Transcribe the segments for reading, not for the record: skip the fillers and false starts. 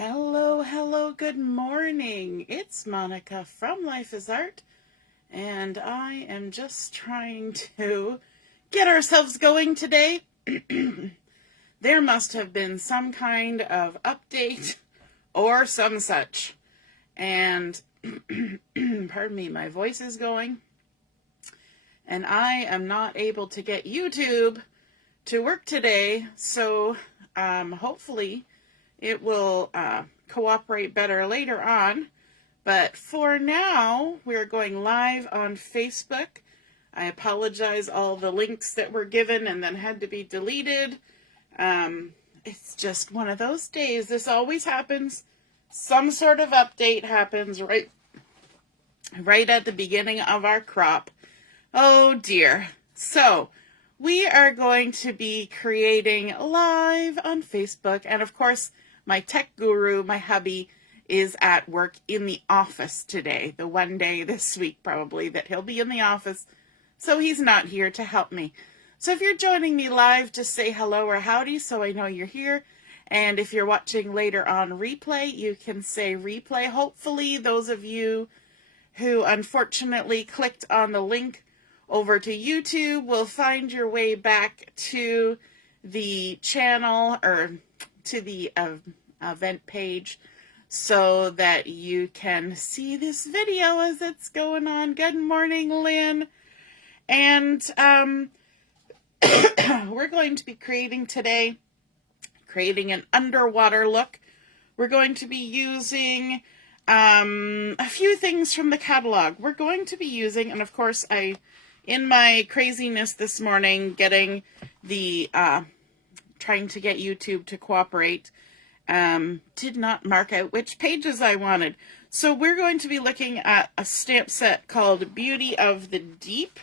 Hello, hello, good morning. It's Monica from Life is Art, and I am just trying to get ourselves going today. There must have been some kind of update or some such. And, pardon me, my voice is going. And I am not able to get YouTube to work today, so hopefully it will cooperate better later on. But for now, we're going live on Facebook. I apologize, all the links that were given and then had to be deleted. It's just one of those days. This always happens. Some sort of update happens right at the beginning of our crop. Oh dear. So we are going to be creating live on Facebook, and of course, my tech guru, my hubby, is at work in the office today. The one day this week probably that he'll be in the office, so he's not here to help me. So if you're joining me live, just say hello or howdy so I know you're here. And if you're watching later on replay, you can say replay. Hopefully those of you who unfortunately clicked on the link over to YouTube will find your way back to the channel or to the event page so that you can see this video as it's going on. Good morning, Lynn. And we're going to be creating an underwater look. We're going to be using a few things from the catalog. We're going to be using, and of course in my craziness this morning, getting the trying to get YouTube to cooperate, did not mark out which pages I wanted. So we're going to be looking at a stamp set called Beauty of the Deep.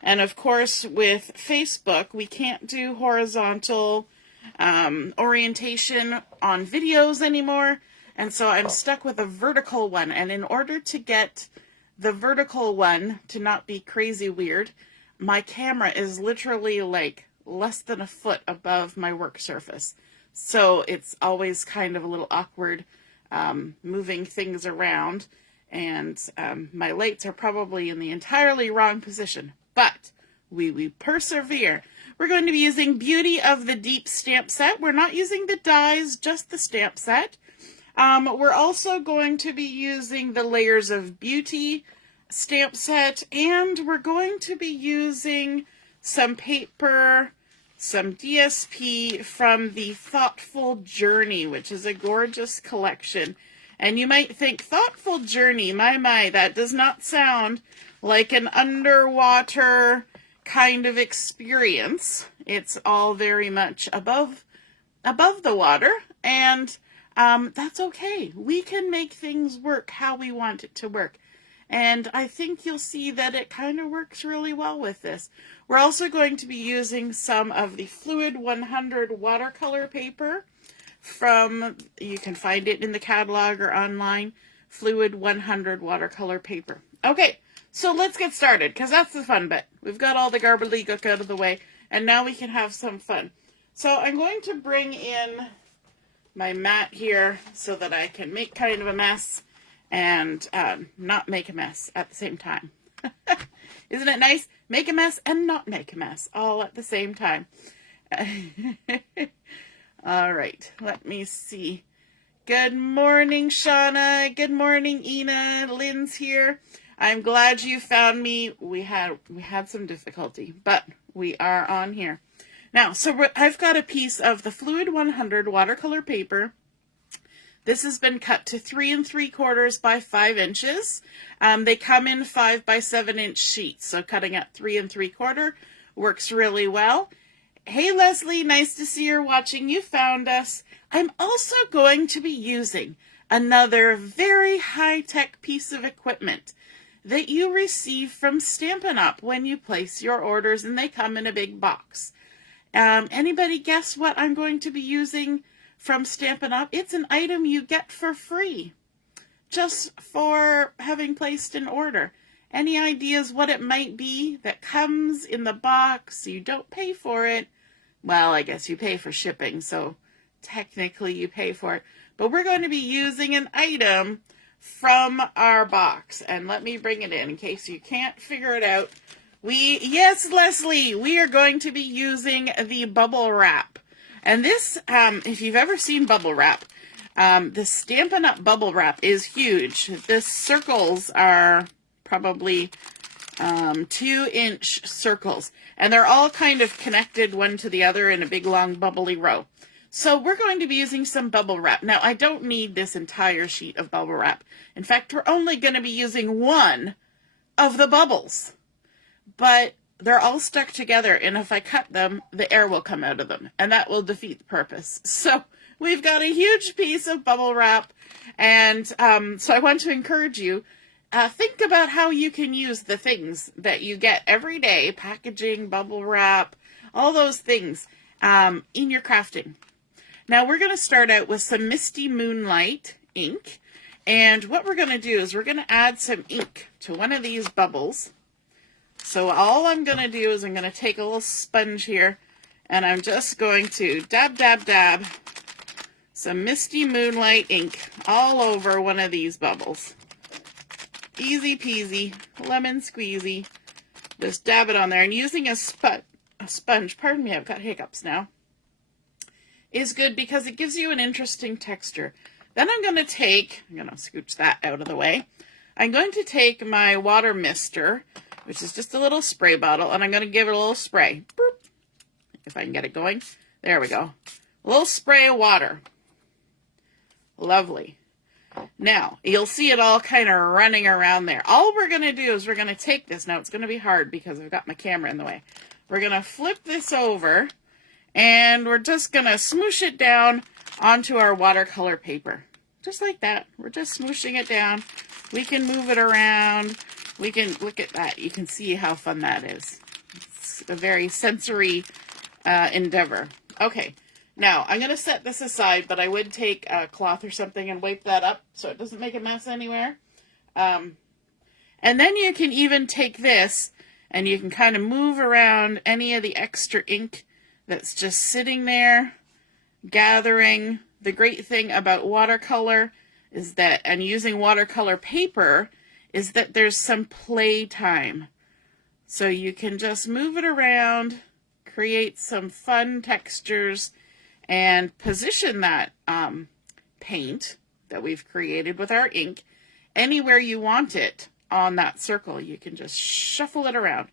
And of course with Facebook, we can't do horizontal orientation on videos anymore. And so I'm stuck with a vertical one. And in order to get the vertical one to not be crazy weird, my camera is literally like less than a foot above my work surface. So it's always kind of a little awkward moving things around. And my lights are probably in the entirely wrong position. But we persevere. We're going to be using Beauty of the Deep stamp set. We're not using the dies, just the stamp set. We're also going to be using the Layers of Beauty stamp set, and we're going to be using some paper, some DSP from the Thoughtful Journey, which is a gorgeous collection. And you might think, Thoughtful Journey, my, that does not sound like an underwater kind of experience. It's all very much above the water, and that's okay. We can make things work how we want it to work. And I think you'll see that it kind of works really well with this. We're also going to be using some of the Fluid 100 watercolor paper from, you can find it in the catalog or online, Fluid 100 watercolor paper. Okay, so let's get started, because that's the fun bit. We've got all the gobbledygook out of the way, and now we can have some fun. So I'm going to bring in my mat here so that I can make kind of a mess and not make a mess at the same time. Isn't it nice? Make a mess and not make a mess all at the same time. All right, let me see. Good morning, Shauna. Good morning, Ina. Lynn's here. I'm glad you found me. We had some difficulty, but we are on here. Now, so I've got a piece of the Fluid 100 watercolor paper. This has been cut to 3 3/4 by 5 inches. They come in 5 by 7 inch sheets, so cutting at 3 3/4 works really well. Hey Leslie, nice to see you're watching. You found us. I'm also going to be using another very high-tech piece of equipment that you receive from Stampin' Up! When you place your orders, and they come in a big box. Anybody guess what I'm going to be using from Stampin' Up? It's an item you get for free, just for having placed an order. Any ideas what it might be that comes in the box? You don't pay for it. Well, I guess you pay for shipping, so technically you pay for it. but we're going to be using an item from our box. And let me bring it in case you can't figure it out. Yes, Leslie, we are going to be using the bubble wrap. And this, if you've ever seen bubble wrap, the Stampin' Up! Bubble wrap is huge. The circles are probably 2-inch circles, and they're all kind of connected one to the other in a big long bubbly row. So we're going to be using some bubble wrap. Now, I don't need this entire sheet of bubble wrap. In fact, we're only going to be using one of the bubbles, but they're all stuck together, and if I cut them, the air will come out of them, and that will defeat the purpose. So we've got a huge piece of bubble wrap, and so I want to encourage you, think about how you can use the things that you get every day, packaging, bubble wrap, all those things, in your crafting. Now we're going to start out with some Misty Moonlight ink, and what we're going to do is we're going to add some ink to one of these bubbles. So all I'm going to do is I'm going to take a little sponge here, and I'm just going to dab, dab, dab some Misty Moonlight ink all over one of these bubbles. Easy peasy, lemon squeezy. Just dab it on there, and using a sponge, pardon me, I've got hiccups now, is good because it gives you an interesting texture. Then I'm going to scooch that out of the way. I'm going to take my water mister, which is just a little spray bottle, and I'm going to give it a little spray. Boop. If I can get it going. There we go. A little spray of water. Lovely. Now, you'll see it all kind of running around there. All we're going to do is we're going to take this. Now, it's going to be hard because I've got my camera in the way. We're going to flip this over, and we're just going to smoosh it down onto our watercolor paper. Just like that. We're just smooshing it down. We can move it around. We can, look at that. You can see how fun that is. It's a very sensory endeavor. Okay. Now, I'm going to set this aside, but I would take a cloth or something and wipe that up so it doesn't make a mess anywhere. And then you can even take this and you can kind of move around any of the extra ink that's just sitting there, gathering. The great thing about watercolor is that, and using watercolor paper, is that there's some play time. So you can just move it around, create some fun textures, and position that paint that we've created with our ink anywhere you want it on that circle. You can just shuffle it around.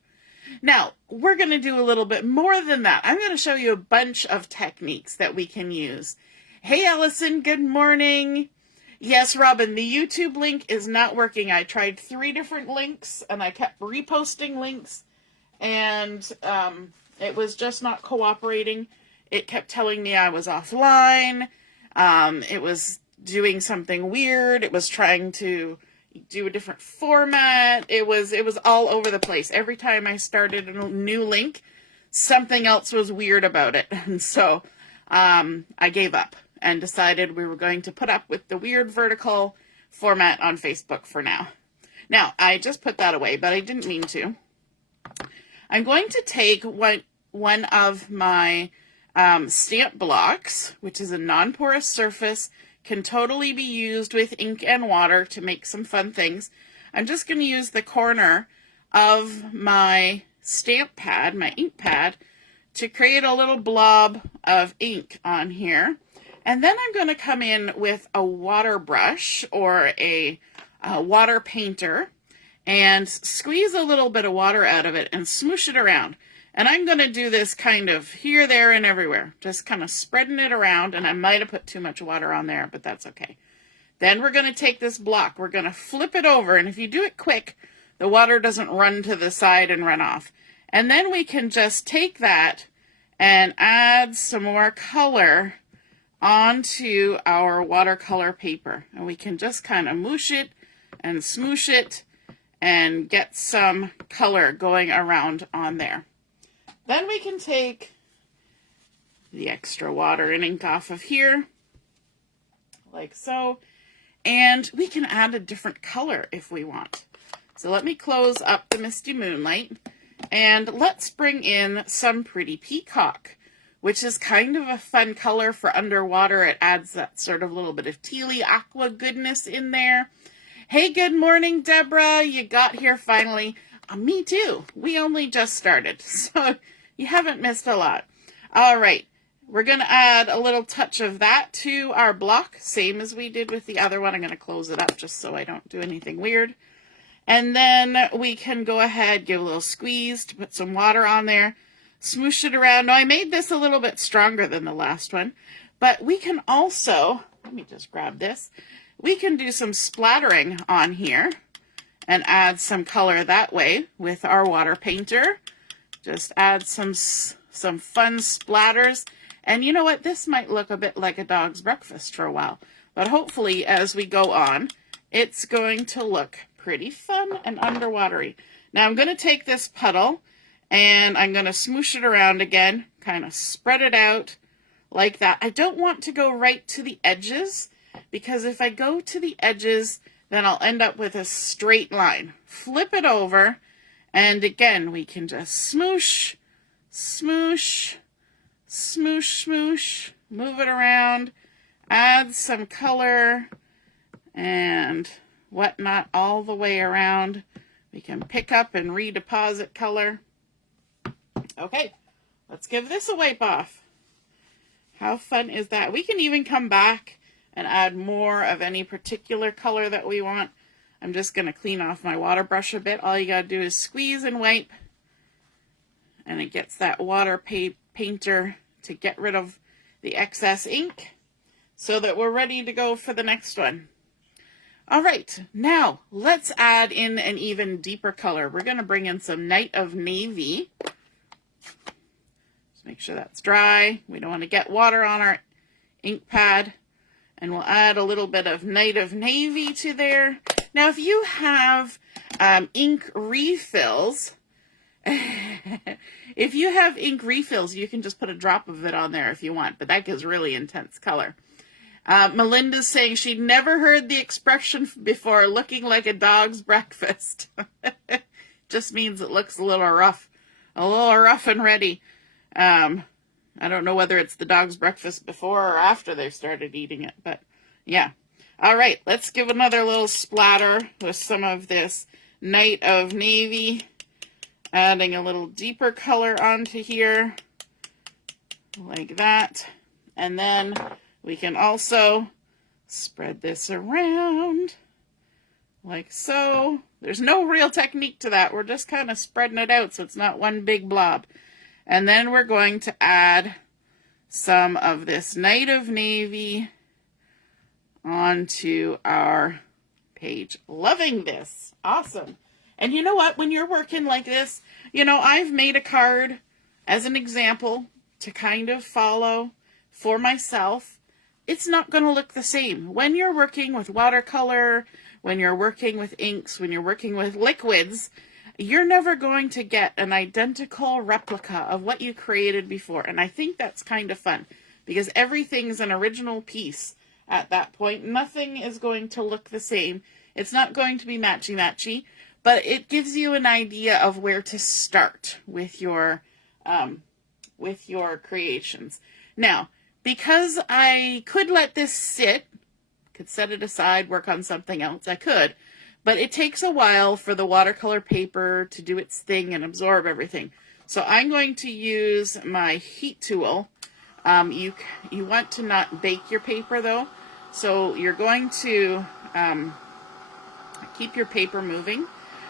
Now, we're going to do a little bit more than that. I'm going to show you a bunch of techniques that we can use. Hey, Allison, good morning. Yes, Robin, the YouTube link is not working. I tried 3 different links, and I kept reposting links, and it was just not cooperating. It kept telling me I was offline. It was doing something weird. It was trying to do a different format. It was all over the place. Every time I started a new link, something else was weird about it. And so I gave up and decided we were going to put up with the weird vertical format on Facebook for now. Now, I just put that away, but I didn't mean to. I'm going to take one of my stamp blocks, which is a non-porous surface, can totally be used with ink and water to make some fun things. I'm just going to use the corner of my stamp pad, my ink pad, to create a little blob of ink on here. And then I'm going to come in with a water brush or a water painter and squeeze a little bit of water out of it and smoosh it around. And I'm going to do this kind of here, there, and everywhere. Just kind of spreading it around, and I might have put too much water on there, but that's okay. Then we're going to take this block. We're going to flip it over, and if you do it quick, the water doesn't run to the side and run off. And then we can just take that and add some more color onto our watercolor paper. And we can just kind of moosh it and smoosh it and get some color going around on there. Then we can take the extra water and ink off of here, like so, and we can add a different color if we want. So let me close up the Misty Moonlight, and let's bring in some pretty Peacock, which is kind of a fun color for underwater. It adds that sort of little bit of tealy aqua goodness in there. Hey, good morning, Deborah. You got here finally. Me too. We only just started, so you haven't missed a lot. All right, we're going to add a little touch of that to our block, same as we did with the other one. I'm going to close it up just so I don't do anything weird. And then we can go ahead, give a little squeeze to put some water on there, smoosh it around. Now, I made this a little bit stronger than the last one, but we can also, let me just grab this, we can do some splattering on here and add some color that way with our water painter. Just add some fun splatters. And you know what? This might look a bit like a dog's breakfast for a while, but hopefully as we go on, it's going to look pretty fun and underwatery. Now I'm going to take this puddle and I'm going to smoosh it around again, kind of spread it out like that. I don't want to go right to the edges, because if I go to the edges, then I'll end up with a straight line. Flip it over, and again, we can just smoosh, smoosh, smoosh, smoosh, move it around, add some color and whatnot all the way around. We can pick up and redeposit color. Okay, let's give this a wipe off. How fun is that? We can even come back and add more of any particular color that we want. I'm just going to clean off my water brush a bit. All you got to do is squeeze and wipe, and it gets that water painter to get rid of the excess ink so that we're ready to go for the next one. All right, now let's add in an even deeper color. We're going to bring in some Night of Navy. Just make sure that's dry. We don't want to get water on our ink pad. And we'll add a little bit of Night of Navy to there. Now, if you have ink refills, you can just put a drop of it on there if you want, but that gives really intense color. Melinda's saying she'd never heard the expression before, looking like a dog's breakfast. Just means it looks a little rough and ready. I don't know whether it's the dog's breakfast before or after they've started eating it, but yeah. All right, let's give another little splatter with some of this Night of Navy, adding a little deeper color onto here, like that. And then we can also spread this around, like so. There's no real technique to that. We're just kind of spreading it out so it's not one big blob. And then we're going to add some of this Night of Navy onto our page. Loving this. Awesome. And you know what? When you're working like this, you know, I've made a card as an example to kind of follow for myself. It's not going to look the same. When you're working with watercolor, when you're working with inks, when you're working with liquids, you're never going to get an identical replica of what you created before. And I think that's kind of fun, because everything's an original piece at that point. Nothing is going to look the same. It's not going to be matchy-matchy, but it gives you an idea of where to start with your creations. Now, because I could let this sit, could set it aside, work on something else, I could. But it takes a while for the watercolor paper to do its thing and absorb everything. So I'm going to use my heat tool. You want to not bake your paper though. So you're going to keep your paper moving.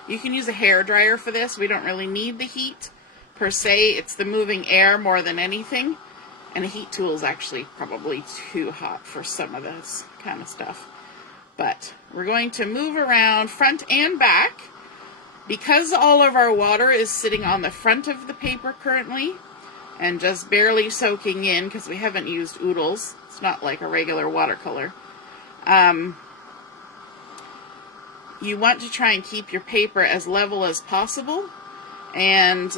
You can use a hair dryer for this. We don't really need the heat per se. It's the moving air more than anything. And a heat tool is actually probably too hot for some of this kind of stuff. But we're going to move around front and back. Because all of our water is sitting on the front of the paper currently and just barely soaking in because we haven't used oodles. It's not like a regular watercolor. You want to try and keep your paper as level as possible. And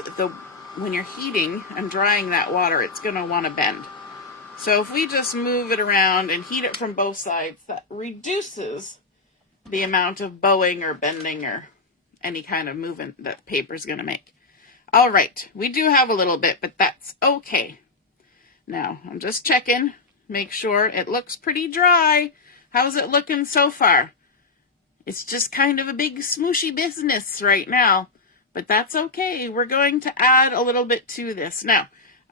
when you're heating and drying that water, it's going to want to bend. So if we just move it around and heat it from both sides, that reduces the amount of bowing or bending or any kind of movement that paper is going to make. All right, we do have a little bit, but that's okay. Now, I'm just checking, make sure it looks pretty dry. How's it looking so far? It's just kind of a big smooshy business right now, but that's okay. We're going to add a little bit to this. Now,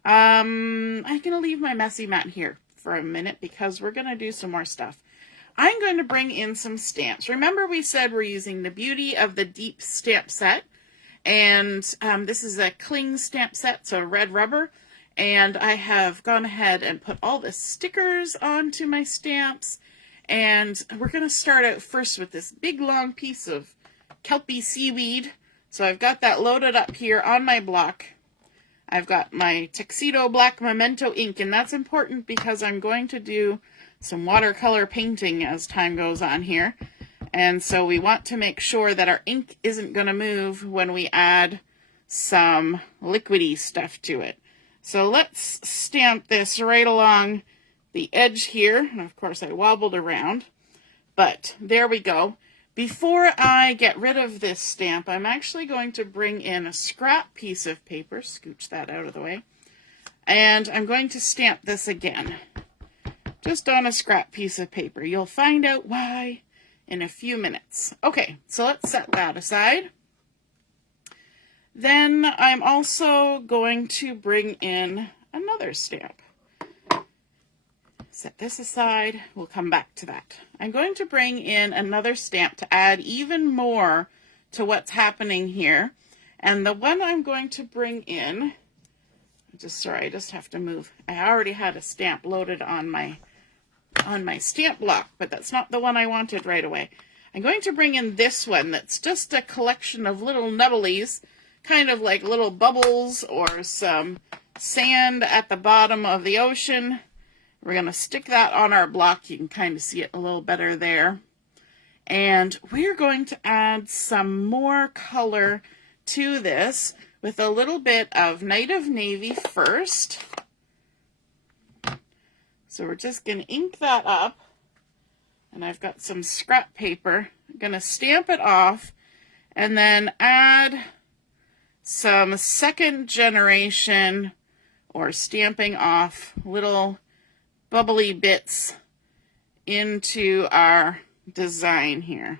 I'm going to leave my messy mat here for a minute because we're going to do some more stuff. I'm going to bring in some stamps. Remember we said we're using the Beauty of the Deep stamp set, and this is a cling stamp set, so red rubber, and I have gone ahead and put all the stickers onto my stamps, and we're going to start out first with this big long piece of kelpie seaweed. So I've got that loaded up here on my block. I've got my Tuxedo Black Memento ink, and that's important because I'm going to do some watercolor painting as time goes on here. And so we want to make sure that our ink isn't going to move when we add some liquidy stuff to it. So let's stamp this right along the edge here. And of course I wobbled around, but there we go. Before I get rid of this stamp, I'm actually going to bring in a scrap piece of paper, scooch that out of the way, and I'm going to stamp this again. Just on a scrap piece of paper. You'll find out why in a few minutes. Okay, so let's set that aside. Then I'm also going to bring in another stamp. Set this aside. We'll come back to that. I'm going to bring in another stamp to add even more to what's happening here. And the one I'm going to bring in, I just have to move. I already had a stamp loaded on my stamp block, but that's not the one I wanted right away. I'm going to bring in this one that's just a collection of little nubbleys, kind of like little bubbles or some sand at the bottom of the ocean. We're going to stick that on our block. You can kind of see it a little better there. And we're going to add some more color to this with a little bit of Night of Navy first. So we're just going to ink that up. And I've got some scrap paper. I'm going to stamp it off and then add some second generation or stamping off little bubbly bits into our design here.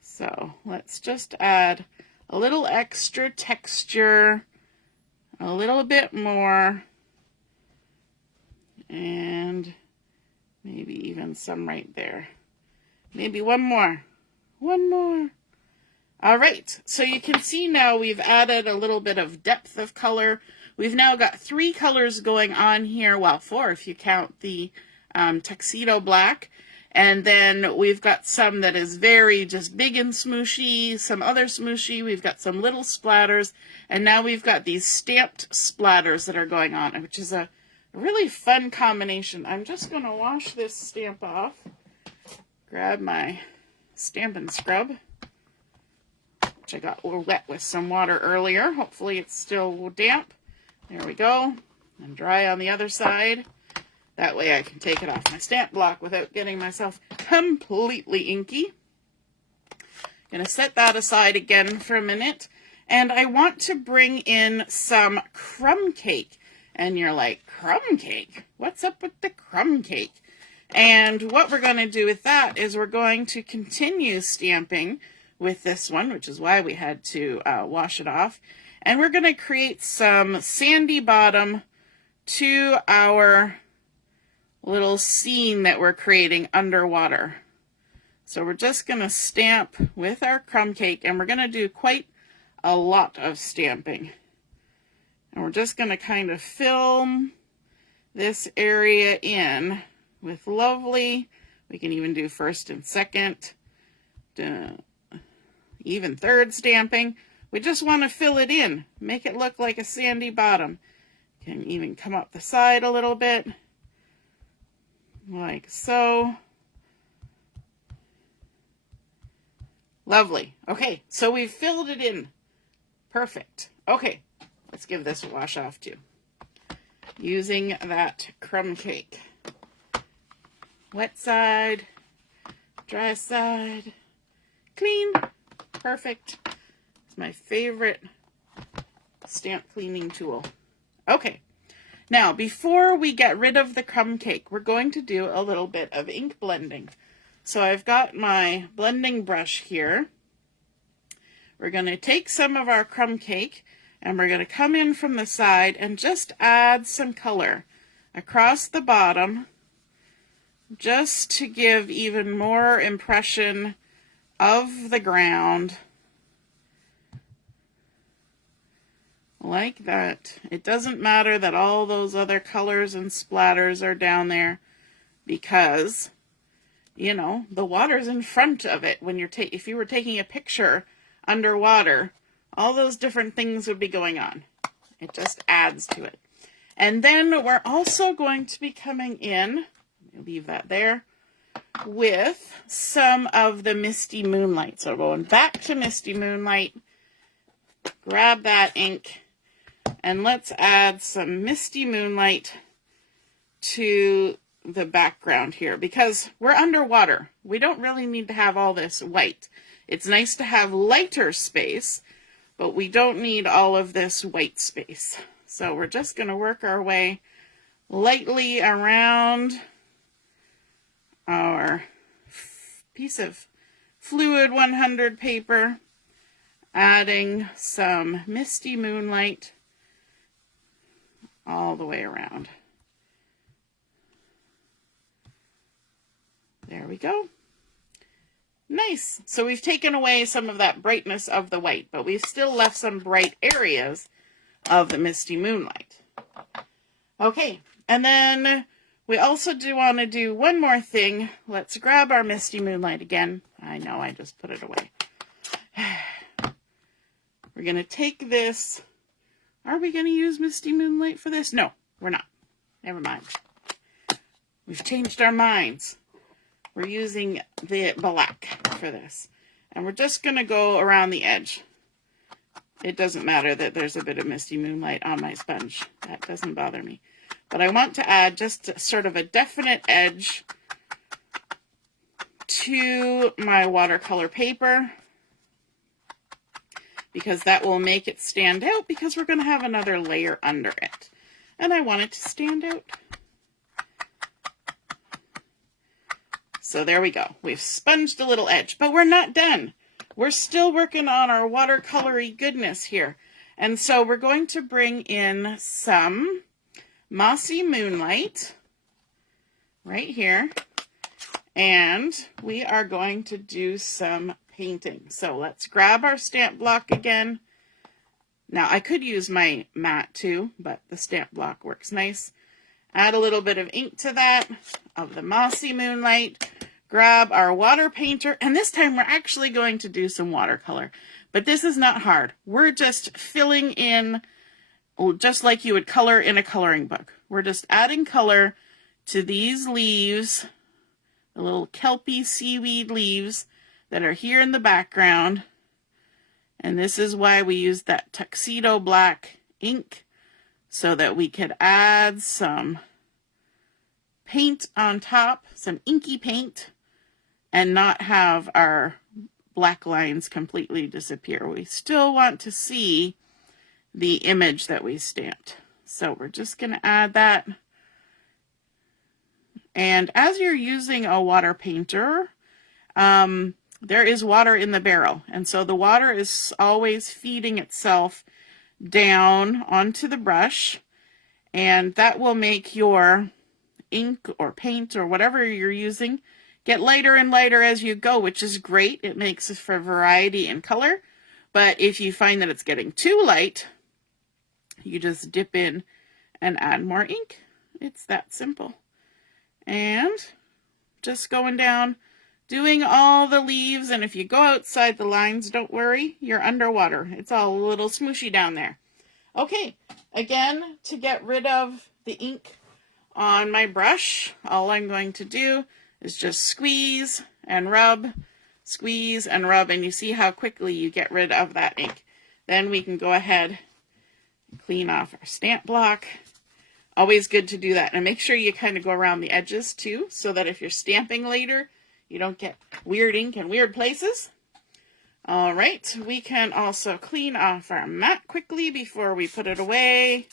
So let's just add a little extra texture, a little bit more, and maybe even some right there. Maybe one more. One more. All right, so you can see now we've added a little bit of depth of color. We've now got 3 colors going on here, well, 4 if you count the Tuxedo Black. And then we've got some that is very just big and smooshy, some other smooshy. We've got some little splatters. And now we've got these stamped splatters that are going on, which is a really fun combination. I'm just going to wash this stamp off. Grab my Stampin' Scrub, which I got a little wet with some water earlier. Hopefully it's still damp. There we go. And dry on the other side. That way I can take it off my stamp block without getting myself completely inky. Gonna set that aside again for a minute. And I want to bring in some crumb cake. And you're like, crumb cake? What's up with the crumb cake? And what we're going to do with that is we're going to continue stamping with this one, which is why we had to wash it off. And we're going to create some sandy bottom to our little scene that we're creating underwater. So we're just going to stamp with our crumb cake, and we're going to do quite a lot of stamping. And we're just going to kind of fill this area in with lovely, we can even do first and second, even third stamping. We just want to fill it in, make it look like a sandy bottom. Can even come up the side a little bit, like so. Lovely. Okay, so we've filled it in. Perfect. Okay, let's give this a wash off too, using that crumb cake. Wet side, dry side, clean. Perfect. It's my favorite stamp cleaning tool. Okay, Now, before we get rid of the crumb cake, we're going to do a little bit of ink blending. So I've got my blending brush here. We're going to take some of our crumb cake and we're going to come in from the side and just add some color across the bottom, just to give even more impression of the ground. Like that. It doesn't matter that all those other colors and splatters are down there, because, you know, the water's in front of it. When you're if you were taking a picture underwater, all those different things would be going on. It just adds to it. And then we're also going to be coming in, let me leave that there, with some of the Misty Moonlight. So going back to Misty Moonlight, grab that ink, and let's add some Misty Moonlight to the background here, because we're underwater. We don't really need to have all this white. It's nice to have lighter space, but we don't need all of this white space. So we're just going to work our way lightly around our piece of fluid 100 paper, adding some Misty Moonlight all the way around. There we go. Nice. So we've taken away some of that brightness of the white, but we've still left some bright areas of the Misty Moonlight. Okay, and then we also do want to do one more thing. Let's grab our Misty Moonlight again. I know, I just put it away. We're going to take this. Are we going to use Misty Moonlight for this? No, we're not. Never mind. We've changed our minds. We're using the black for this. And we're just going to go around the edge. It doesn't matter that there's a bit of Misty Moonlight on my sponge. That doesn't bother me. But I want to add just sort of a definite edge to my watercolor paper, because that will make it stand out, because we're going to have another layer under it. And I want it to stand out. So there we go. We've sponged a little edge, but we're not done. We're still working on our watercolory goodness here. And so we're going to bring in some Mossy Moonlight right here. And we are going to do some painting. So let's grab our stamp block again. Now I could use my mat too, but the stamp block works nice. Add a little bit of ink to that of the Mossy Moonlight. Grab our water painter, and this time we're actually going to do some watercolor. But this is not hard. We're just filling in, just like you would color in a coloring book. We're just adding color to these leaves, the little kelpy seaweed leaves that are here in the background. And this is why we use that tuxedo black ink, so that we could add some paint on top, some inky paint, and not have our black lines completely disappear. We still want to see the image that we stamped. So we're just going to add that. And as you're using a water painter, there is water in the barrel. And so the water is always feeding itself down onto the brush. And that will make your ink or paint or whatever you're using get lighter and lighter as you go, which is great. It makes it for variety in color. But if you find that it's getting too light, you just dip in and add more ink. It's that simple. And just going down, doing all the leaves. And if you go outside the lines, don't worry, you're underwater. It's all a little smooshy down there. Okay, again, to get rid of the ink on my brush, all I'm going to do is just squeeze and rub, and you see how quickly you get rid of that ink. Then we can go ahead and clean off our stamp block. Always good to do that. And make sure you kind of go around the edges too, so that if you're stamping later, you don't get weird ink in weird places. All right, we can also clean off our mat quickly before we put it away.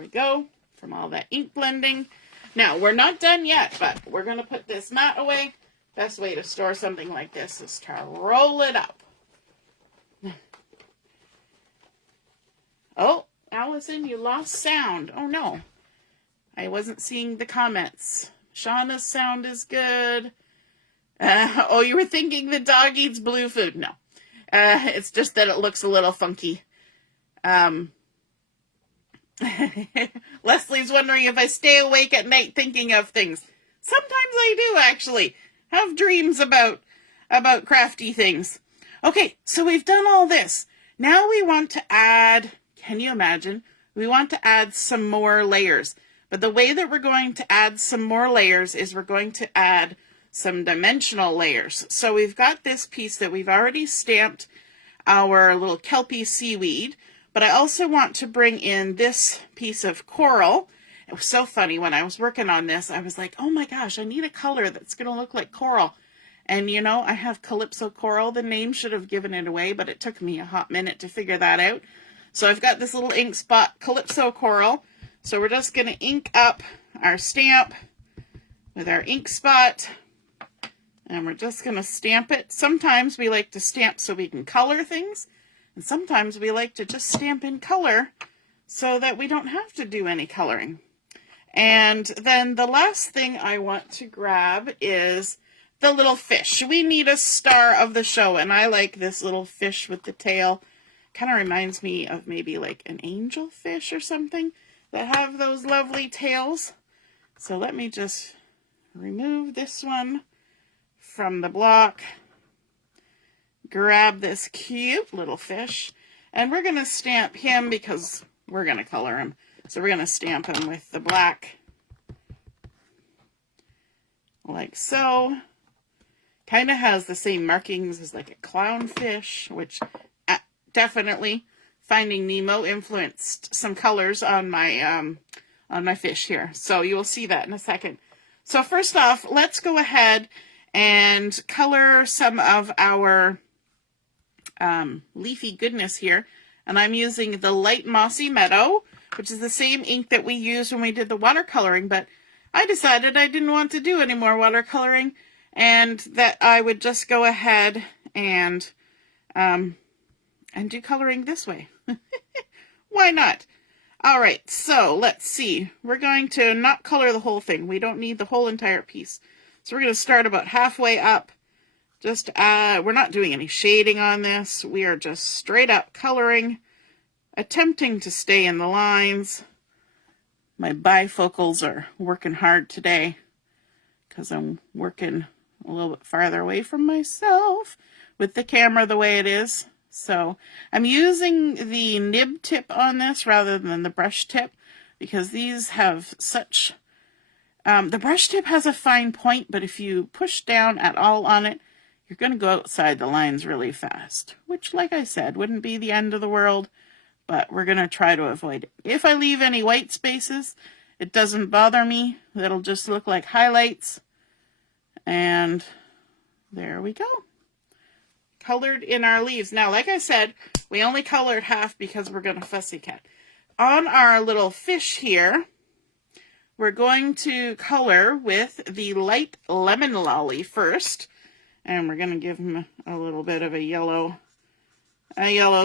we go, from all that ink blending. Now, we're not done yet, but we're going to put this mat away. Best way to store something like this is to roll it up. Oh, Allison, you lost sound. Oh, no. I wasn't seeing the comments. Shauna's sound is good. Oh, you were thinking the dog eats blue food. No. It's just that it looks a little funky. Leslie's wondering if I stay awake at night thinking of things. Sometimes I do, actually. Have dreams about crafty things. Okay, so we've done all this. Now we want to add, can you imagine? We want to add some more layers. But the way that we're going to add some more layers is we're going to add some dimensional layers. So we've got this piece that we've already stamped our little kelpie seaweed, but I also want to bring in this piece of coral. It was so funny when I was working on this. I was like, oh my gosh, I need a color that's going to look like coral. And you know, I have Calypso Coral. The name should have given it away, but it took me a hot minute to figure that out. So I've got this little ink spot, Calypso Coral. So we're just going to ink up our stamp with our ink spot. And we're just going to stamp it. Sometimes we like to stamp so we can color things. And sometimes we like to just stamp in color so that we don't have to do any coloring. And then the last thing I want to grab is the little fish. We need a star of the show. And I like this little fish with the tail. Kind of reminds me of maybe like an angel fish or something that have those lovely tails. So let me just remove this one from the block. Grab this cute little fish, and we're going to stamp him because we're going to color him. So we're going to stamp him with the black, like so. Kind of has the same markings as like a clownfish, which definitely Finding Nemo influenced some colors on my fish here. So you will see that in a second. So first off, let's go ahead and color some of our leafy goodness here. And I'm using the light Mossy Meadow, which is the same ink that we used when we did the watercoloring, but I decided I didn't want to do any more watercoloring and that I would just go ahead and do coloring this way. Why not? All right, so let's see. We're going to not color the whole thing. We don't need the whole entire piece. So we're going to start about halfway up. Just, we're not doing any shading on this. We are just straight up coloring, attempting to stay in the lines. My bifocals are working hard today because I'm working a little bit farther away from myself with the camera the way it is. So I'm using the nib tip on this rather than the brush tip because these have such, the brush tip has a fine point, but if you push down at all on it, you're going to go outside the lines really fast, which, like I said, wouldn't be the end of the world, but we're going to try to avoid it. If I leave any white spaces, it doesn't bother me. It'll just look like highlights. And there we go. Colored in our leaves. Now, like I said, we only colored half because we're going to fussy cut. On our little fish here, we're going to color with the light Lemon Lolly first. And we're going to give him a little bit of a yellow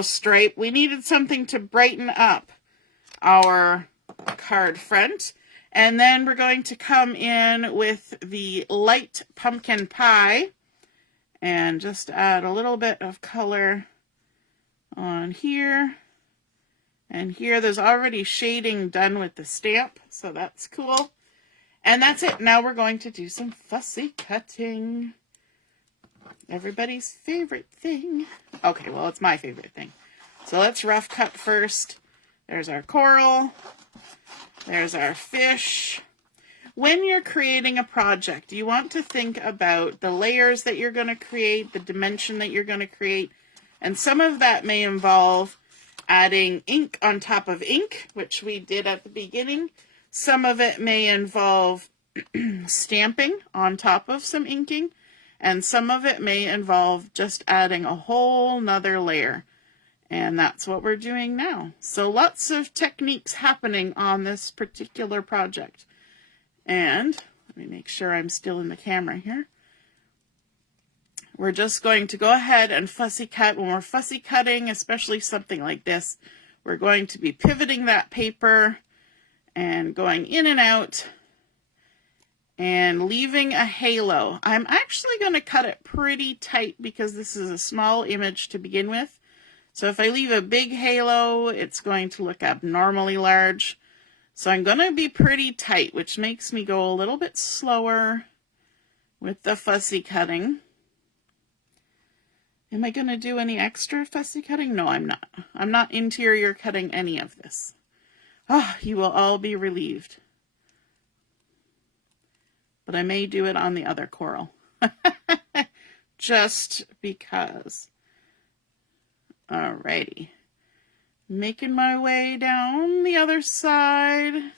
stripe. We needed something to brighten up our card front. And then we're going to come in with the light Pumpkin Pie and just add a little bit of color on here. And here there's already shading done with the stamp, so that's cool. And that's it. Now we're going to do some fussy cutting. Everybody's favorite thing. Okay, well, it's my favorite thing. So let's rough cut first. There's our coral. There's our fish. When you're creating a project, you want to think about the layers that you're going to create, the dimension that you're going to create, and some of that may involve adding ink on top of ink, which we did at the beginning. Some of it may involve stamping on top of some inking. And some of it may involve just adding a whole nother layer. And that's what we're doing now. So lots of techniques happening on this particular project. And let me make sure I'm still in the camera here. We're just going to go ahead and fussy cut. When we're fussy cutting, especially something like this, we're going to be pivoting that paper and going in and out and leaving a halo. I'm actually going to cut it pretty tight because this is a small image to begin with. So if I leave a big halo, it's going to look abnormally large. So I'm going to be pretty tight, which makes me go a little bit slower with the fussy cutting. Am I going to do any extra fussy cutting? No, I'm not. I'm not interior cutting any of this. Ah, you will all be relieved. But I may do it on the other coral. Just because. Alrighty. Making my way down the other side.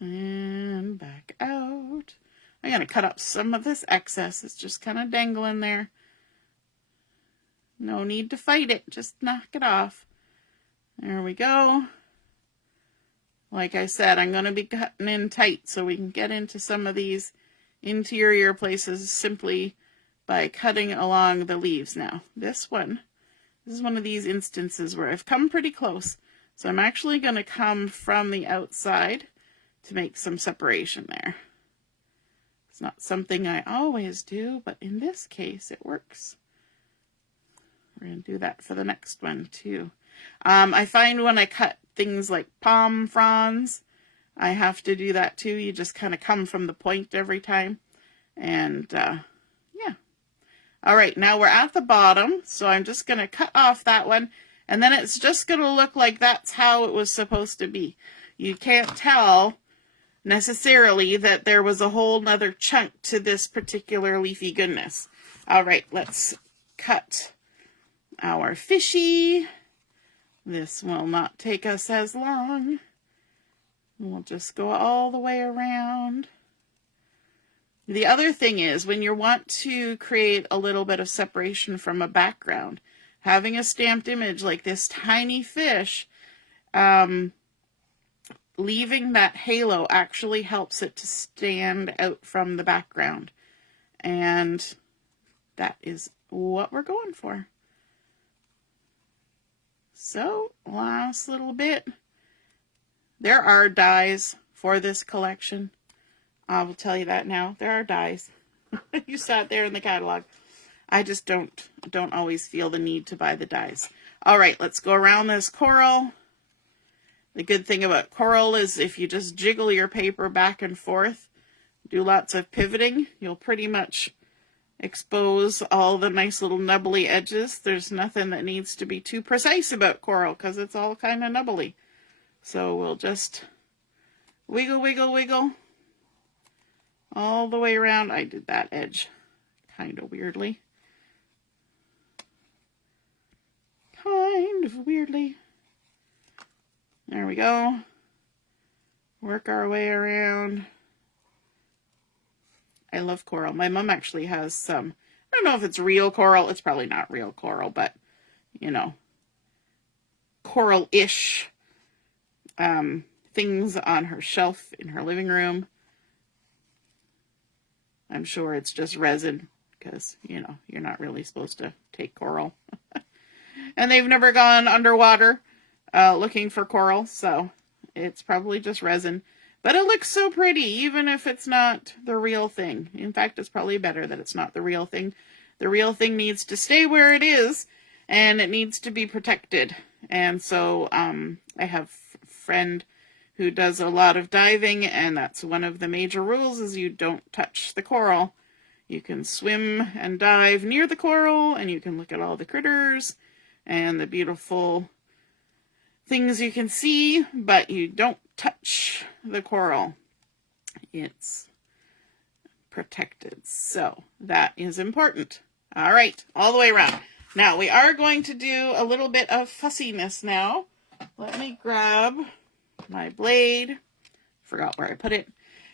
And back out. I'm going to cut up some of this excess. It's just kind of dangling there. No need to fight it. Just knock it off. There we go. Like I said, I'm going to be cutting in tight so we can get into some of these interior places simply by cutting along the leaves. Now, this is one of these instances where I've come pretty close. So I'm actually going to come from the outside to make some separation there. It's not something I always do, but in this case it works. We're going to do that for the next one too. I find when I cut things like palm fronds, I have to do that too. You just kind of come from the point every time. And yeah. All right, now we're at the bottom, so I'm just going to cut off that one, and then it's just going to look like that's how it was supposed to be. You can't tell necessarily that there was a whole nother chunk to this particular leafy goodness. All right, let's cut our fishy. This will not take us as long. We'll just go all the way around. The other thing is, when you want to create a little bit of separation from a background, having a stamped image like this tiny fish, leaving that halo actually helps it to stand out from the background. And that is what we're going for. So, last little bit. There are dies for this collection. I will tell you that now. There are dies. You saw it there in the catalog. I just don't always feel the need to buy the dies. All right, let's go around this coral. The good thing about coral is if you just jiggle your paper back and forth, do lots of pivoting, you'll pretty much expose all the nice little nubbly edges. There's nothing that needs to be too precise about coral because it's all kind of nubbly. So we'll just wiggle, wiggle, wiggle all the way around. I did that edge kind of weirdly. There we go. Work our way around. I love coral. My mom actually has some, I don't know if it's real coral. It's probably not real coral, but, you know, coral-ish things on her shelf in her living room. I'm sure it's just resin because, you know, you're not really supposed to take coral. And they've never gone underwater looking for coral, so it's probably just resin. But it looks so pretty, even if it's not the real thing. In fact, it's probably better that it's not the real thing. The real thing needs to stay where it is, and it needs to be protected. And so I have a friend who does a lot of diving, and that's one of the major rules is you don't touch the coral. You can swim and dive near the coral, and you can look at all the critters and the beautiful things you can see, but you don't touch the coral. It's protected. So that is important. All right, all the way around. Now we are going to do a little bit of fussiness now. Let me grab my blade. Forgot where I put it.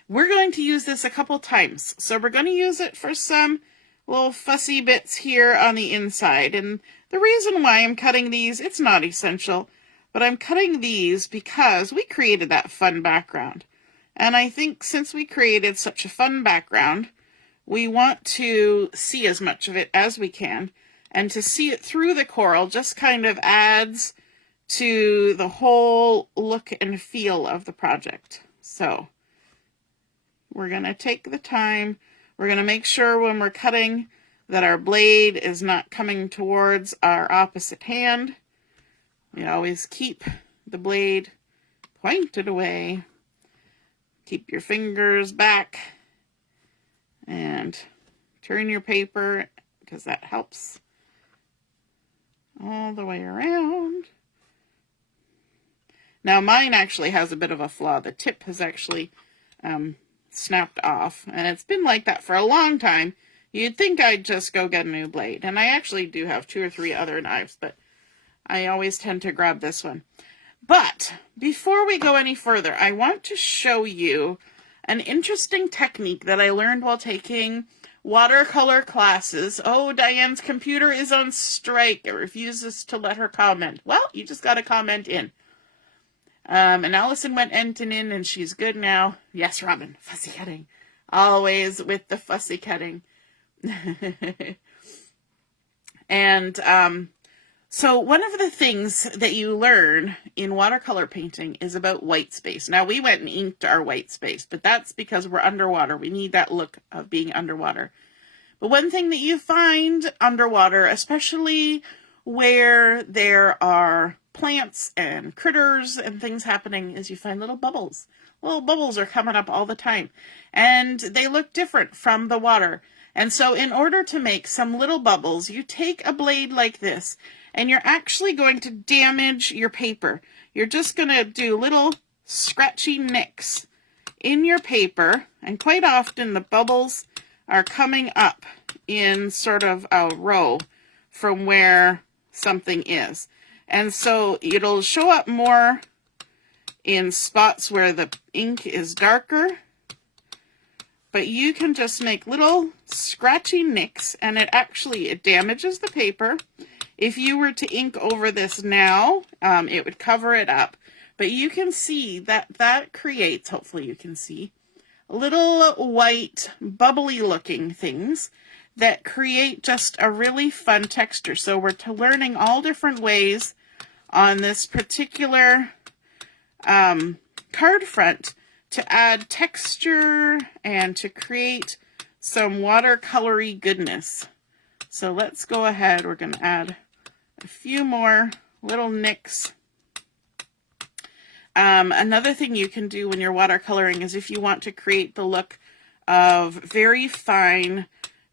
We're going to use this a couple times. So we're going to use it for some little fussy bits here on the inside. And the reason why I'm cutting these, it's not essential, but I'm cutting these because we created that fun background. And I think since we created such a fun background, we want to see as much of it as we can. And to see it through the coral just kind of adds to the whole look and feel of the project. So we're going to take the time. We're going to make sure when we're cutting that our blade is not coming towards our opposite hand. We always keep the blade pointed away. Keep your fingers back and turn your paper because that helps all the way around. Now mine actually has a bit of a flaw. The tip has actually snapped off, and it's been like that for a long time. You'd think I'd just go get a new blade, and I actually do have 2 or 3 other knives, but I always tend to grab this one. But before we go any further, I want to show you an interesting technique that I learned while taking watercolor classes. Oh, Diane's computer is on strike. It refuses to let her comment. Well, you just got to comment in. And Allison went in, and she's good now. Yes, Robin, fussy cutting. Always with the fussy cutting. And so one of the things that you learn in watercolor painting is about white space. Now, we went and inked our white space, but that's because we're underwater. We need that look of being underwater. But one thing that you find underwater, especially where there are plants and critters and things happening, is you find little bubbles. Little bubbles are coming up all the time, and they look different from the water. And so in order to make some little bubbles, you take a blade like this, and you're actually going to damage your paper. You're just going to do little scratchy nicks in your paper, and quite often the bubbles are coming up in sort of a row from where something is. And so it'll show up more in spots where the ink is darker, but you can just make little scratchy nicks, and it damages the paper. If you were to ink over this now, it would cover it up, but you can see that creates, hopefully you can see, little white bubbly looking things that create just a really fun texture. So we're learning all different ways on this particular card front to add texture and to create some watercolory goodness. So let's go ahead. We're going to add a few more little nicks. Another thing you can do when you're watercoloring is if you want to create the look of very fine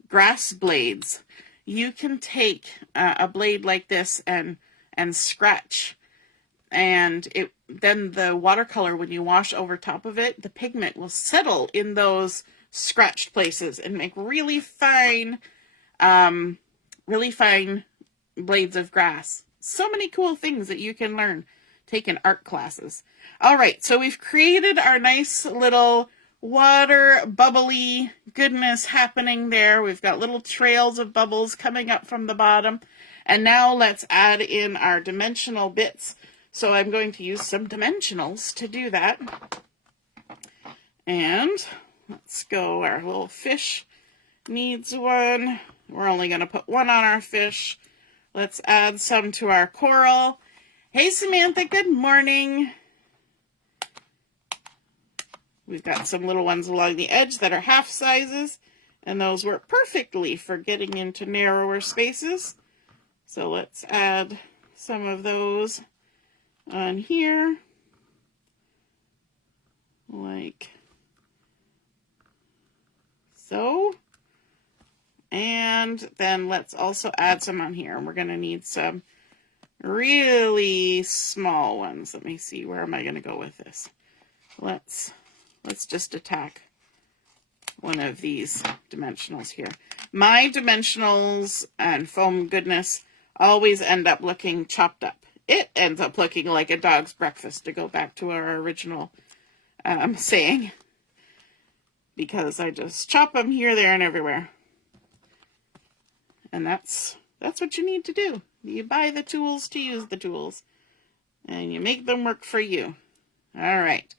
grass blades, you can take a blade like this and scratch, and then the watercolor, when you wash over top of it, the pigment will settle in those scratched places and make really fine blades of grass. So many cool things that you can learn taking art classes. All right, so we've created our nice little water bubbly goodness happening there. We've got little trails of bubbles coming up from the bottom. And now let's add in our dimensional bits. So I'm going to use some dimensionals to do that. And let's go, our little fish needs one. We're only going to put one on our fish. Let's add some to our coral. Hey Samantha, good morning. We've got some little ones along the edge that are half sizes, and those work perfectly for getting into narrower spaces. So let's add some of those on here, like so. And then let's also add some on here. And we're going to need some really small ones. Let me see, where am I going to go with this? Let's just attack one of these dimensionals here. My dimensionals and foam goodness always end up looking chopped up. It ends up looking like a dog's breakfast, to go back to our original saying, because I just chop them here, there, and everywhere. And that's what you need to do. You buy the tools to use the tools. And you make them work for you. All right.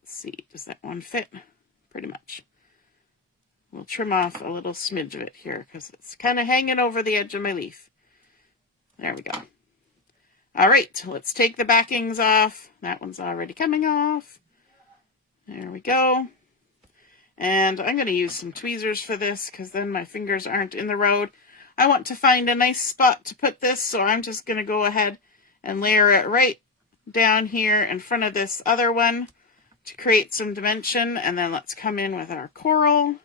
Let's see, does that one fit? Pretty much. We'll trim off a little smidge of it here because it's kind of hanging over the edge of my leaf. There we go. All right, let's take the backings off. That one's already coming off. There we go. And I'm going to use some tweezers for this because then my fingers aren't in the road. I want to find a nice spot to put this, so I'm just going to go ahead and layer it right down here in front of this other one to create some dimension. And then let's come in with our coral.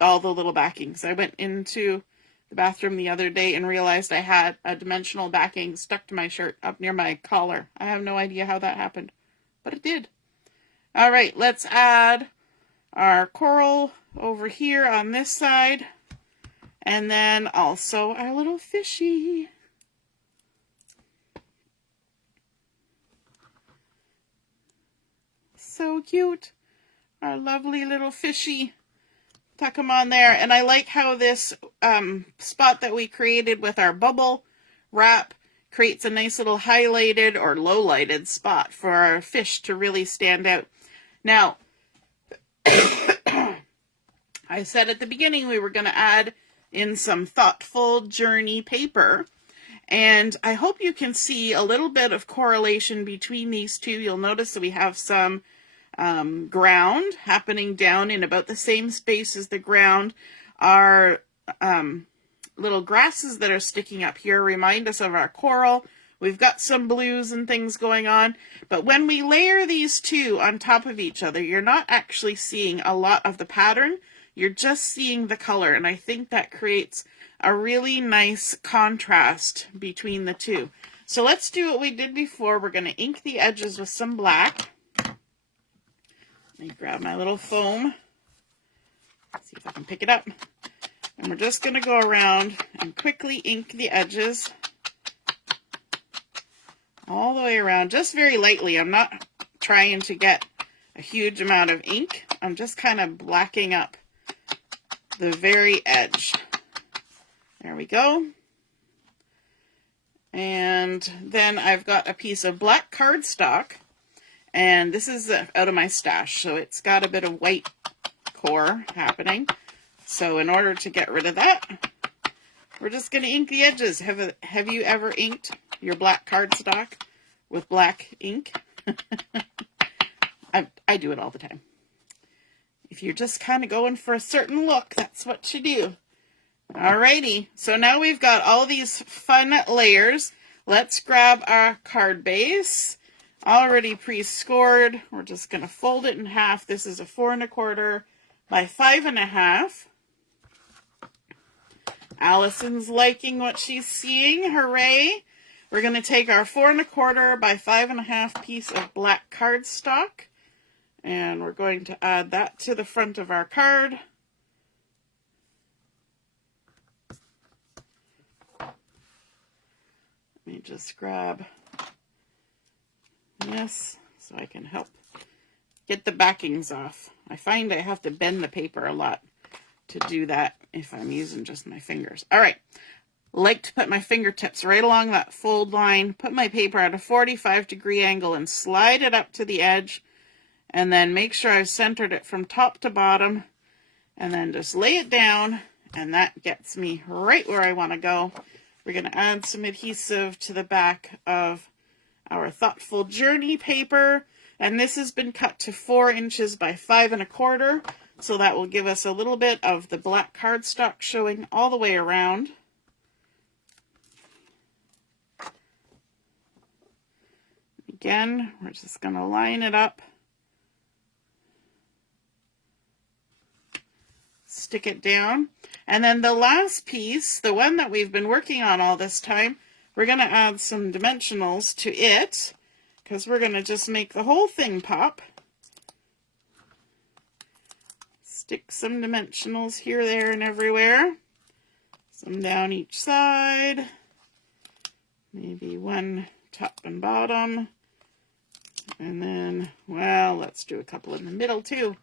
All the little backings. I went into the bathroom the other day and realized I had a dimensional backing stuck to my shirt up near my collar. I have no idea how that happened, but it did. All right, let's add our coral over here on this side, and then also our little fishy. So cute. Our lovely little fishy. Tuck them on there. And I like how this spot that we created with our bubble wrap creates a nice little highlighted or low-lighted spot for our fish to really stand out. Now, I said at the beginning we were going to add in some Thoughtful Journey paper. And I hope you can see a little bit of correlation between these two. You'll notice that we have some ground happening down in about the same space as the ground. Our little grasses that are sticking up here remind us of our coral. We've got some blues and things going on, but when we layer these two on top of each other, you're not actually seeing a lot of the pattern. You're just seeing the color, and I think that creates a really nice contrast between the two. So let's do what we did before. We're going to ink the edges with some black. Let me grab my little foam. Let's see if I can pick it up. And we're just going to go around and quickly ink the edges all the way around, just very lightly. I'm not trying to get a huge amount of ink. I'm just kind of blacking up the very edge. There we go. And then I've got a piece of black cardstock. And this is out of my stash, so it's got a bit of white core happening. So in order to get rid of that, we're just going to ink the edges. Have you ever inked your black cardstock with black ink? I do it all the time. If you're just kind of going for a certain look, that's what you do. Alrighty, so now we've got all these fun layers. Let's grab our card base. Already pre-scored. We're just going to fold it in half. This is a 4 1/4 by 5 1/2. Allison's liking what she's seeing. Hooray! We're going to take our 4 1/4 by 5 1/2 piece of black cardstock, and we're going to add that to the front of our card. Let me just grab this so I can help get the backings off. I find I have to bend the paper a lot to do that if I'm using just my fingers. All right, like to put my fingertips right along that fold line, put my paper at a 45-degree angle and slide it up to the edge, and then make sure I've centered it from top to bottom, and then just lay it down, and that gets me right where I want to go. We're going to add some adhesive to the back of our Thoughtful Journey paper, and this has been cut to 4 inches by 5 1/4, so that will give us a little bit of the black cardstock showing all the way around. Again, we're just going to line it up, stick it down, and then the last piece, the one that we've been working on all this time, we're going to add some dimensionals to it, because we're going to just make the whole thing pop. Stick some dimensionals here, there, and everywhere. Some down each side. Maybe one top and bottom. And then, well, let's do a couple in the middle too.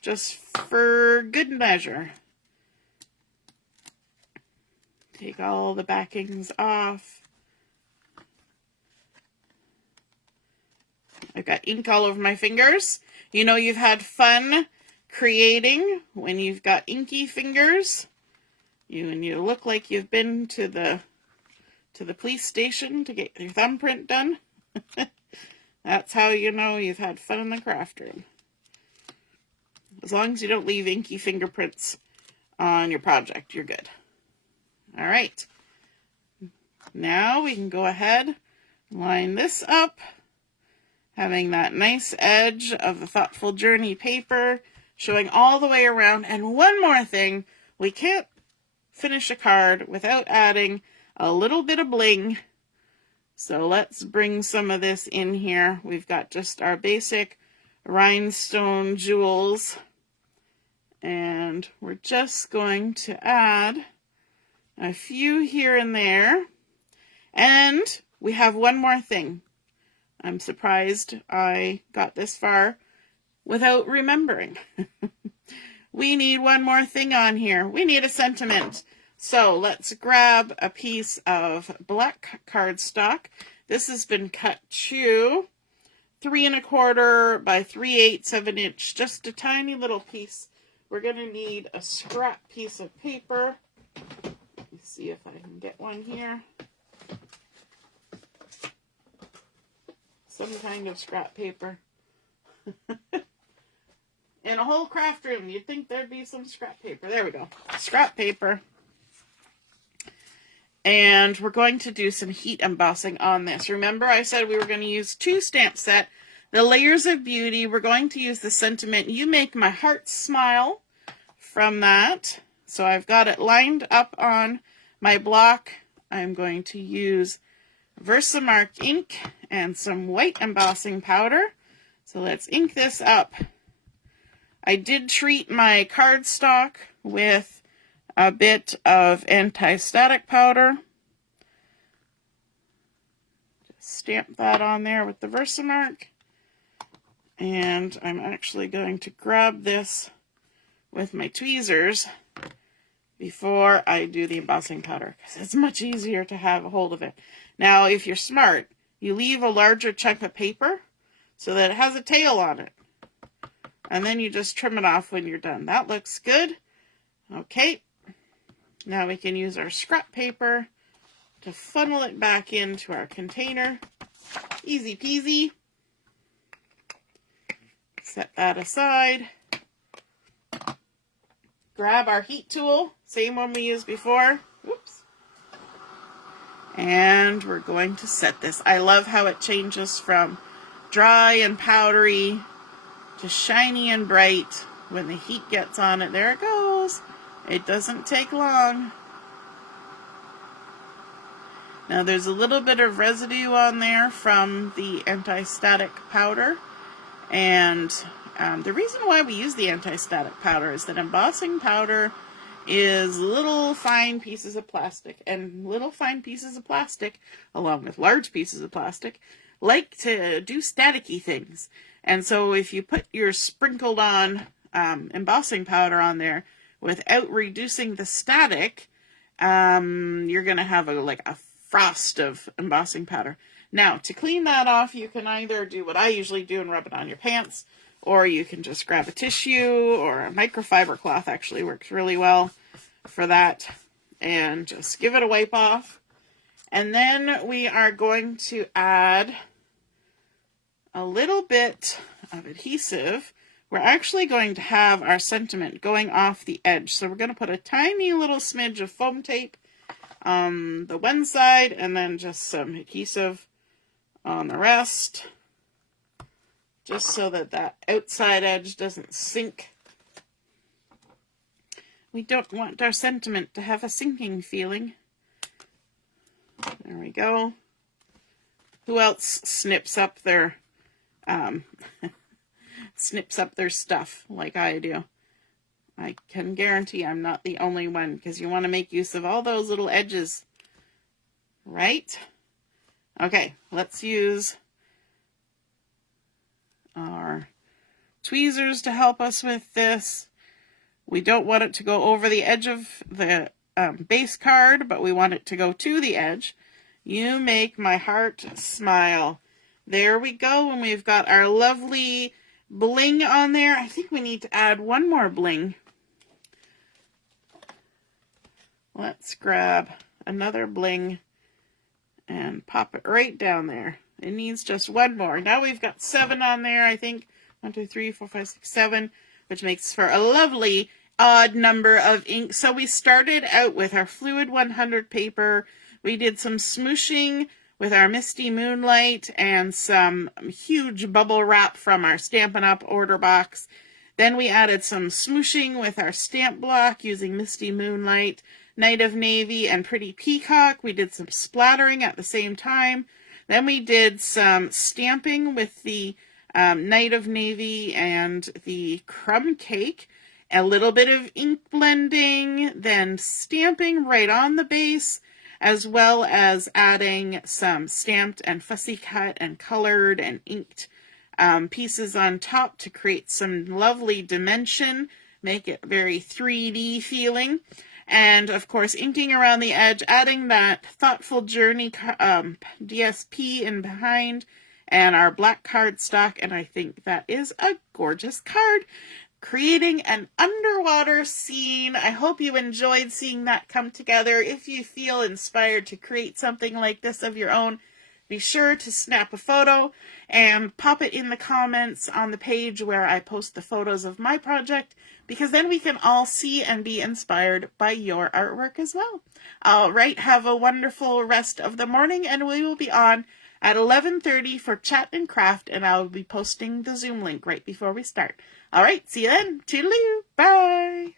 just for good measure. Take all the backings off. I've got ink all over my fingers. You know you've had fun creating when you've got inky fingers. You look like you've been to the police station to get your thumbprint done. That's how you know you've had fun in the craft room. As long as you don't leave inky fingerprints on your project, you're good. All right. Now we can go ahead, line this up, having that nice edge of the Thoughtful Journey paper showing all the way around. And one more thing, we can't finish a card without adding a little bit of bling. So let's bring some of this in here. We've got just our basic rhinestone jewels. And we're just going to add a few here and there. And we have one more thing. I'm surprised I got this far without remembering. We need one more thing on here. We need a sentiment. So let's grab a piece of black cardstock. This has been cut to 3 1/4 by 3/8 of an inch. Just a tiny little piece. We're going to need a scrap piece of paper. Let me see if I can get one here. Some kind of scrap paper. In a whole craft room, you'd think there'd be some scrap paper. There we go. Scrap paper. And we're going to do some heat embossing on this. Remember I said we were going to use 2 stamp set. The Layers of Beauty. We're going to use the sentiment, "You Make My Heart Smile," from that. So I've got it lined up on my block. I'm going to use Versamark ink and some white embossing powder. So let's ink this up. I did treat my cardstock with a bit of anti-static powder. Just stamp that on there with the Versamark. And I'm actually going to grab this with my tweezers before I do the embossing powder, because it's much easier to have a hold of it. Now, if you're smart, you leave a larger chunk of paper so that it has a tail on it. And then you just trim it off when you're done. That looks good. Okay. Now we can use our scrap paper to funnel it back into our container. Easy peasy. Set that aside. Grab our heat tool, same one we used before. Whoops. And we're going to set this. I love how it changes from dry and powdery to shiny and bright when the heat gets on it. There it goes. It doesn't take long. Now there's a little bit of residue on there from the anti-static powder. And the reason why we use the anti-static powder is that embossing powder is little fine pieces of plastic. And little fine pieces of plastic, along with large pieces of plastic, like to do staticky things. And so if you put your sprinkled on embossing powder on there without reducing the static, you're going to have a frost of embossing powder. Now, to clean that off, you can either do what I usually do and rub it on your pants, or you can just grab a tissue, or a microfiber cloth actually works really well for that, and just give it a wipe off. And then we are going to add a little bit of adhesive. We're actually going to have our sentiment going off the edge. So we're going to put a tiny little smidge of foam tape on the one side, and then just some adhesive on the rest, just so that that outside edge doesn't sink. We don't want our sentiment to have a sinking feeling. There we go. Who else snips up their stuff like I do? I can guarantee I'm not the only one, because you want to make use of all those little edges, right? Okay, let's use our tweezers to help us with this. We don't want it to go over the edge of the base card, but we want it to go to the edge. You make my heart smile. There we go, and we've got our lovely bling on there. I think we need to add one more bling. Let's grab another bling and pop it right down there. It needs just one more. Now we've got 7 on there, I think. 1, 2, 3, 4, 5, 6, 7, which makes for a lovely odd number of ink. So we started out with our Fluid 100 paper. We did some smooshing with our Misty Moonlight and some huge bubble wrap from our Stampin' Up! Order box. Then we added some smooshing with our stamp block using Misty Moonlight, Night of Navy, and Pretty Peacock. We did some splattering at the same time. Then we did some stamping with the Night of Navy and the Crumb cake. A little bit of ink blending, then stamping right on the base, as well as adding some stamped and fussy cut and colored and inked pieces on top to create some lovely dimension, make it very 3D feeling. And of course, inking around the edge, adding that Thoughtful Journey DSP in behind, and our black cardstock, and I think that is a gorgeous card. Creating an underwater scene. I hope you enjoyed seeing that come together. If you feel inspired to create something like this of your own, be sure to snap a photo and pop it in the comments on the page where I post the photos of my project, because then we can all see and be inspired by your artwork as well. All right, have a wonderful rest of the morning, and we will be on at 11:30 for Chat and Craft, and I'll be posting the Zoom link right before we start. All right, see you then. Toodaloo. Bye.